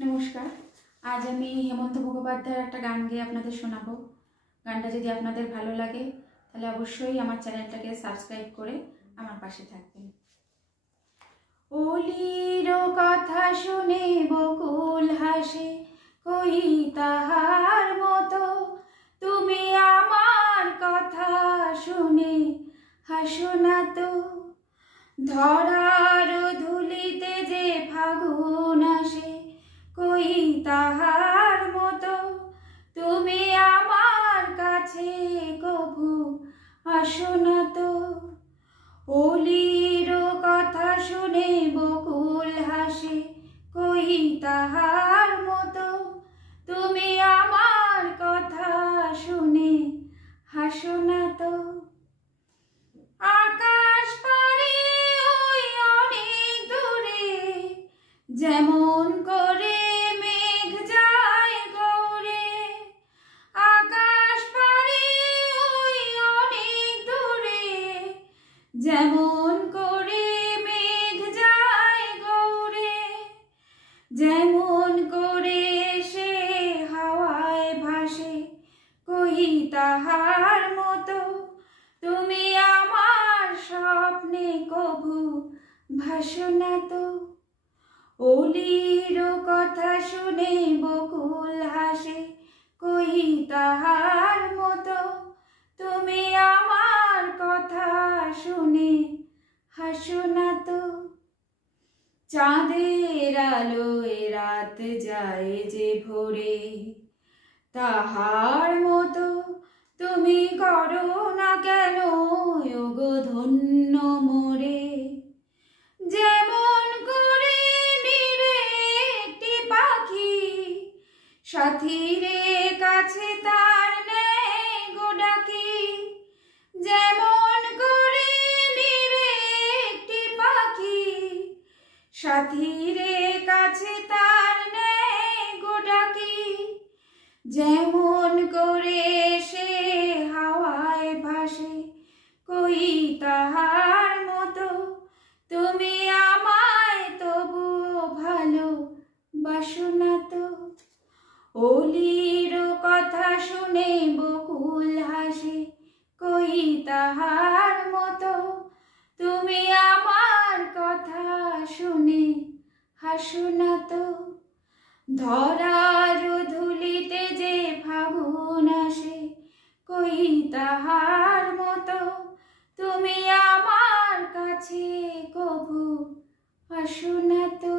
नमस्कार। आज आमी हेमंत मुखोपाध्यायर एक गान गेয়ে আপনাদের শোনাবো। গানটা যদি আপনাদের ভালো লাগে তাহলে অবশ্যই আমার চ্যানেলটাকে সাবস্ক্রাইব করে আমার পাশে থাকবেন। ওলির কথা শুনে বকুল হাসে, কই তাহার মতো তুমি আমার কথা শুনে হাসো না তো। ধরার ধুলিতে যে ফাগুন আসে, কই তাহার মতো তুমি আমার কাছে কভু আসো না তো। ওলির কথা শুনে বকুল হাসে, কই তাহার মতো তুমি আমার কথা শুনে হাসো না তো। আকাশ পারে ওই অনেক দূরে, যেমন করে মেঘ যায় গৌরে। আকাশ পারে ওই অনেক দূরে, যেমন করে মেঘ যায় গৌরে। যেমন করে সে হাওয়ায় ভাসে, কই তাহার মতো তুমি আমার স্বপ্নে কভু ভাসো না তো। ওলির কথা শুনে বকুল হাসে, কই তাহার মতো তুমি আমার কথা শুনে হাসো না তো। চাঁদের আলোয় রাত যায় যে ভোরে, তাহার মতো তুমি করো না কেন ওগো ধন্য মোরে। যেমন করে নিরে একটি পাখি, সাথীরে কাছে তার নেই গো ডাকি। যেমন করে নিরে একটি পাখি, সাথীরে কাছে তার নেই গো ডাকি। যেমন করে সে হাওয়ায় ভাসে, কই তাহার মতো তুমি আমায় তবু ভালো বাসো না তো। ওলির কথা শুনে বকুল হাসে, কই তাহার মতো তুমি আমার কথা শুনে হাসো না তো। ধরার ধুলিতে যে ফাগুন আসে, কই তাহার মতো তুমি আমার কাছে কভু আসো না তো।